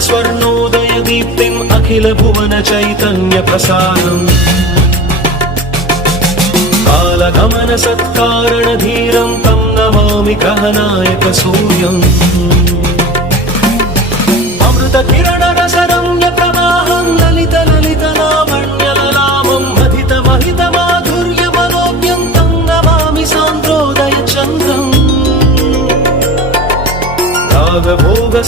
स्वर्णोदय दीप्तिम् अखिल भुवन चैतन्य प्रसारम् कालगमन सत्कारण धीरं तं नमामि ग्रहनायक सूर्यम् अमृत किरण रसरम्य प्रवाहं ललित ललित लावण्य ललामं महित महित माधुर्य मनोज्ञं तं नमामि सान्द्रोदय चन्द्रम् राग भोग